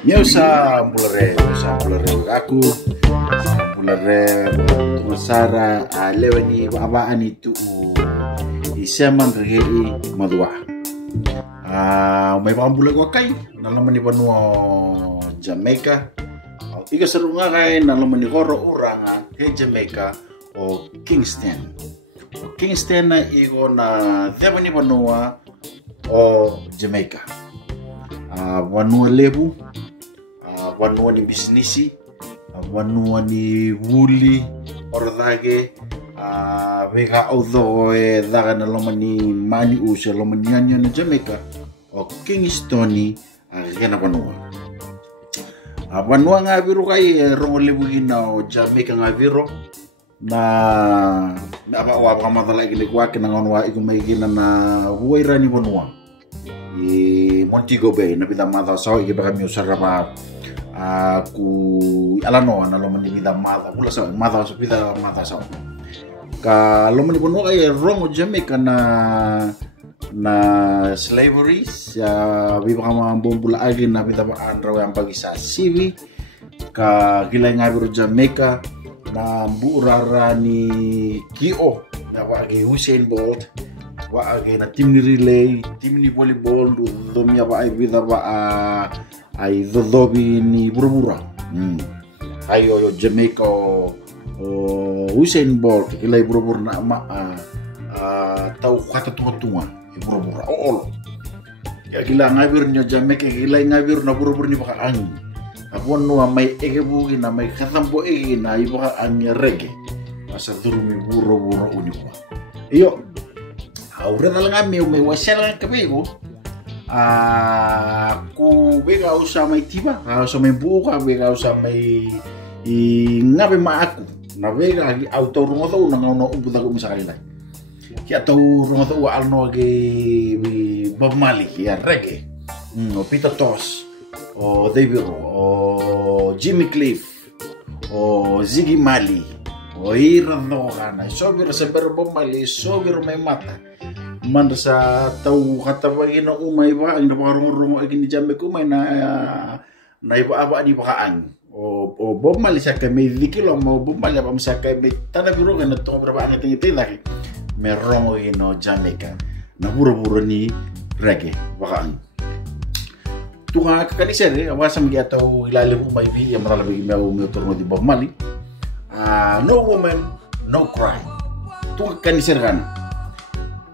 Nyausa mulare aku mulare tungasara lewani aba anitu isema ngahei madua may pambula ko kay nalaman ni Banua Jamaica iga sarunga kay nalaman ni Koro Uranga kay Jamaica o Kingston na igo na deba ni Banua o Jamaica Banua lebu Banua ni bisnisi Banua ni wuli ordage vega although daga na lomani mani usa lomani na Jamaica o Kingston agena Banua Banua nga biro kay rongolebu ina o Jamaica nga biro na wa pamatala igile kwa kinangonwa igumegina na buwaira ni Banua i Montego Bay na bida mata sao igibaka mi usaraba ku alano na lomani bida mata pula sao mata so bida mata sao ka lomani Banua ay rongo Jamaica na slavery ya bibaka mambombula agi na bida andra yang pagi sa sivi ka gila ngabiro Jamaica na burara ni Kio na wagi Usain Bolt wagi na tim ni relay tim ni volleyball do mi aba ay vida ba ay dodobi ni burubura ayo yo Jamaica o Usain Bolt ilay burubura na ma tau kata tunga burubura olo ya gila ngabir nyo Jamaica ilay ngabir na burubura ni baka angin Abon no may egebugi na may katambo na iba ang reggae masa durumi buro uniwa iyo aure na lang may wasel lang kabego ku bega usa may tiba usa may buka bega usa may ngabe maaku na bega gi auto rumoto na ngono umbuta ko sa kanila kaya to rumoto alno ge Bob Marley ya reggae o Peter Tosh o David o Jimmy Cliff o Ziggy Marley o Irando kana sobir sa Bob Marley sobir may mata man sa tau kata bagina umay ba ang naparungo agin ni Jamaica umay na iba aba di bakaan o Bob Marley sa kay may dikilo mo Bob Marley pa sa kay may tanabiro nga to berapa ang tingitila merong ino Jamaica na buro-buro ni reggae bakaan tunga kakalisir awasa magi atau ilalim umay vi yang matalabig may turno di Bob Marley no woman no cry tunga kakalisir kan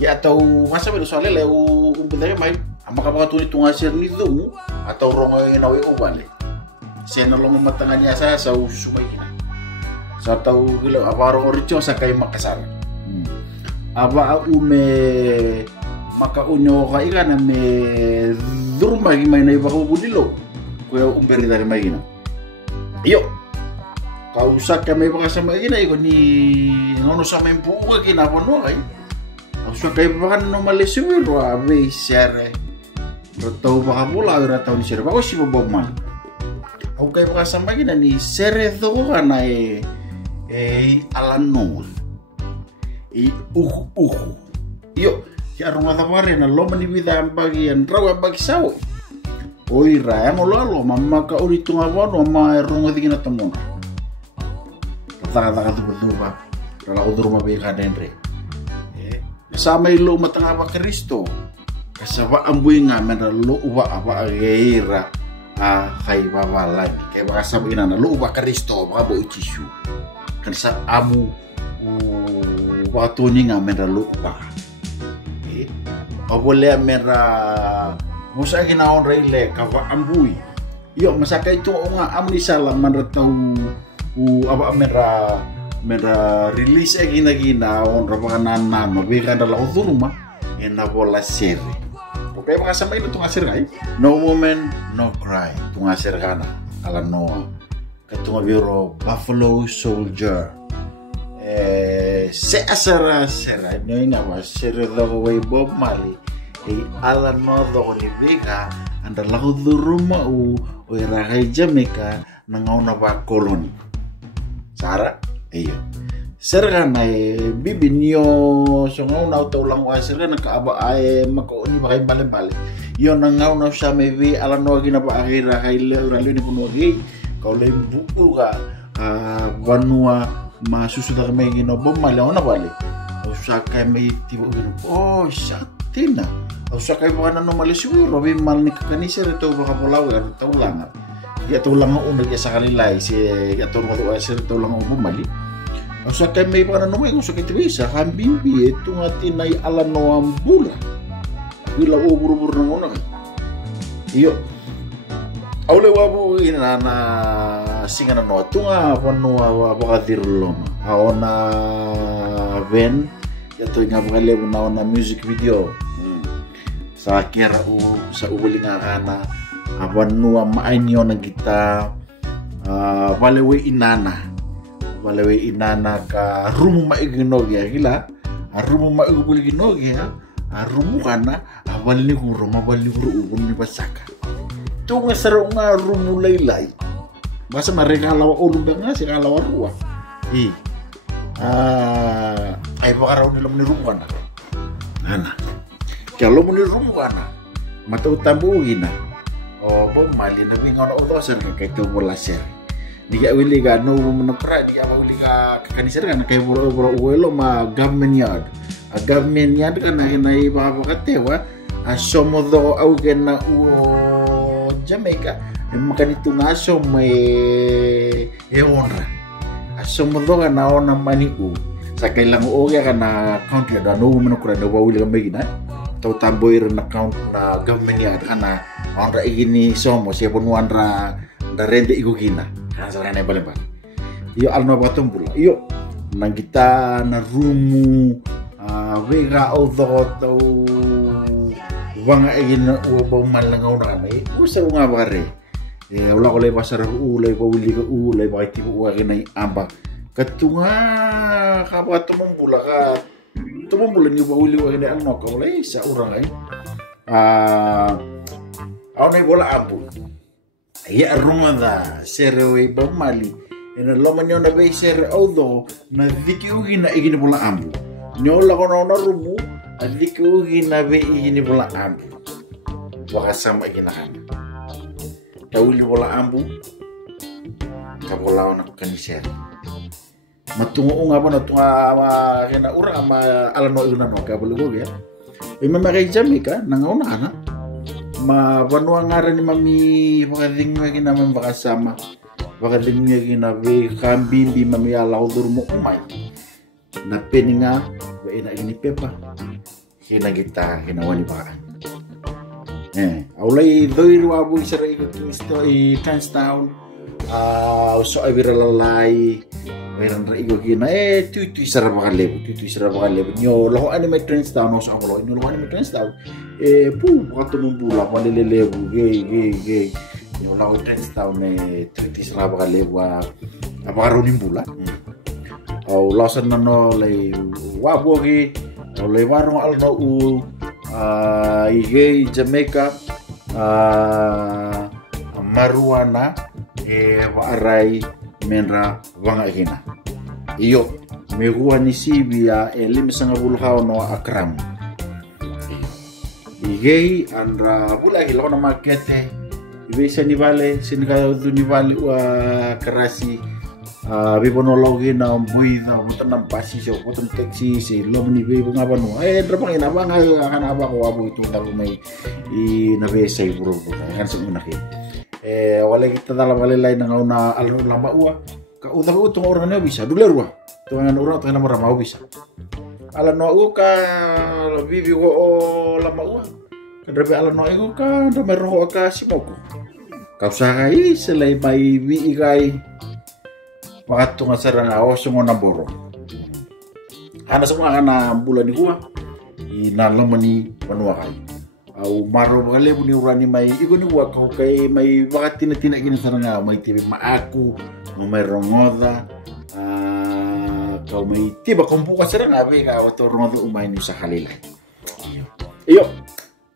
ya atau masa belo soalnya leu umpetnya may amaka mga tunga sir ni do atau rongo inawi ubale siya na long matanganya sa usumay ina sa tau gilo abaro oricho sa kay makasar aba ume makaunyo ka na me durma may na iba ko budilo kuya umberi dari may ina iyo kausak kami baka sa may ina ni ngono sa may buwa kinapono kay kausak kay baka no malisiwiro abe siyare rataw baka mula rataw ni siyare bako si Bob Marley au kay baka sa may ina ni sere do ka na alano iyo ya rumah tamare na loma ni vida bagian rawa bagi sawo oi raya mo lalo mamma ka uri tunga wano ma rongo digina tamona kata tu betul ba kalau udur ma be kadendre sama ilo matanga ba Kristo kasaba ambuy nga men lo uba apa geira kay babalan kay baka sabihin na lo uba Kristo baka bo ichisu kansa amu waktu ni nga men lo uba boleh mera musa ginaon raile kava ambui yo masaka itu nga amni salam manratau aba mera release gina on rapanan mabika dala uduruma ena bola sere okay makasama itu tungasir kai no woman no cry tungasir kana ala Noah katunga biro Buffalo Soldier se asara no ina ba sere do way Bob Marley ala no do ni vega anda lagu duruma o era Jamaica na ngauna ba koloni sara iyo sergana bibinyo so ngau na ulang wa sergana ka aba ay mako ni bakay bale yo na ngau na sa mevi ala no gina ba akhira kay uralo ni puno gi kau le buku ka banua masusuda ka may gino bumali ona bale usa kay may tibo gino shatina usa kay ba na no mali siguro bi mal ni kanisa reto ba ka polaw reto lang ya tulang una ya sa kalilay si ya tulang do sa tulang bumali usa kay may ba na no may usa kay tibisa hambimbi eto nga tinay ala no ambula bila ubur-ubur na una iyo Aule wabu ina na singana no tunga ponua bakadir loma aona ben yato nga bakale na music video sa kera sa ulinga ana abanua mainyo na kita valewe inana ka rumu maiginogia gila rumu maiginogia rumu kana avali guru ni basaka tunga saro nga rumulaylay basta maregalawa ulundang nga si kalawa ruwa ay baka raw nila manirumukan na ana kaya lo manirumukan na matautambuhin na mali na bingaw na utosan ka kay tubula sir di ka wili ka no manapra di ka wili ka kakanisir ka na kay buro uwelo ma government yard ka na hinay baka bakatewa asomodo au na Jamaica makanito nga so may honra asomodo ka na ona maniku sa kailang oga ka na country da no man ko da wawili ka magina to tamboy na count na government ya kana honra igini somo siya ponwanra da rende igugina kana sa na balembal iyo alno batumbula iyo nangita na rumu vega odoto wanga egin ubo malangaw na kami usa nga bare wala ko lay pasar ulay pawili ka ulay bakit tipo uwa kinay amba katunga kapa tumumbula niyo pawili uwa kinay ano ka wala sa urang ay aw na bola apo iya rumanda serewe bamali ina loman yo na bay sere odo na dikiugi na igin bola ambu nyola ko na rumu Adik ko ginabi ini bola ambu. Baka sama ginakan. Tauli bola ambu. Kabolaw na kaniser. Matungo nga ba na tunga kina ura ama alano ina no kabulugo ya. Ima makay Jamaica nangauna ana. Mabanwa nga rin ni mami bakading nga ginaman baka sama. Bakading nga ginabi kambimbi mami alaw durmo umay. Napeni nga ba ina ini pepa. Hina kita hinawani baka. Aulay doy wabu isara isto i Tanstown. So ay viralalay. Mayroon ra igo kina tutu isara baka lebo, Nyo laho ani may Tanstown no sa amulo. Nyo laho ani may Tanstown. Baka tumumbula malilelebu gay. Nyo laho Tanstown tutu isara baka lebo. Baka runin bula. Lasan na no lay wabu gi oleh warung alno igay Jamaica maruana waaray menra wangakina iyo meguwa ni sibia limisang bulhaw no akram igay andra bula hilo na makete ibesa ni vale sinika ni vale karasi bibonologi na buida butan ng pasisyo butan taxi si lom ni bibo nga banu drapang inabang akan aba ko abo itu daw may inabesay buro kan sa unaki wala kita dalam balay na ngauna alno lama uwa ka udah utong orang na bisa dulerwa tungan orang tungan marama bisa ala no ka bibi ko lama uwa kadrabe ala no igo ka damero ka simoko kausahay selay may biigay Waktu ngasarang awas mo na boro. Hana sa mga na bulan ni Hua, inalaman ni Panuakay. Maro bakale po ni Urani may iko ni Hua ko kay may bakit tina sarang may tibi maaku, may rongoda, kau may tiba kung bukas sarang abi ka wato rongoda umay ni sa kalilay. Iyo.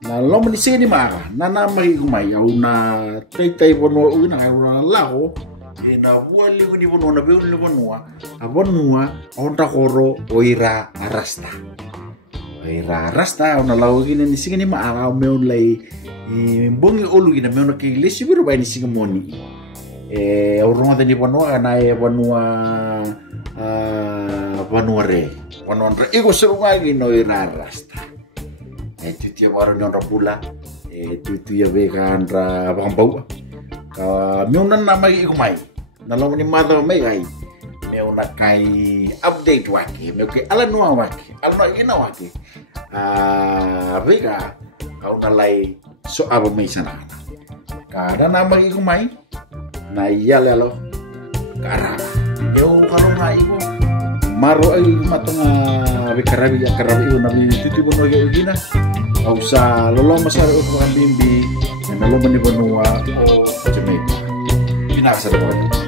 Nalaman ni sige ni Maka, nanamay kumay, na tay po no na kayo lako, na wali ni bonua na beun ni bonua abonua onda koro oira arasta ona lau gina ni singa ni maa meun lai bongi olu gina meun ke lesi biru bai ni singa moni urunga ni bonua na bonua re iko serunga gino oira arasta tu tia baru nyonda pula tu ya vega andra bambau meun na mai iko mai na lau ni mother mai ai meu na kai update wake meu ke ala noa ina wake vega kau na lai so abo mai sana kada na mai ko mai na iya lelo kara eu kalau na iko maro ai matonga bekarabi na mi tutu bono ge gina au sa lolo masare ko kan bimbi na lolo mani bonua o Jamaica binasa do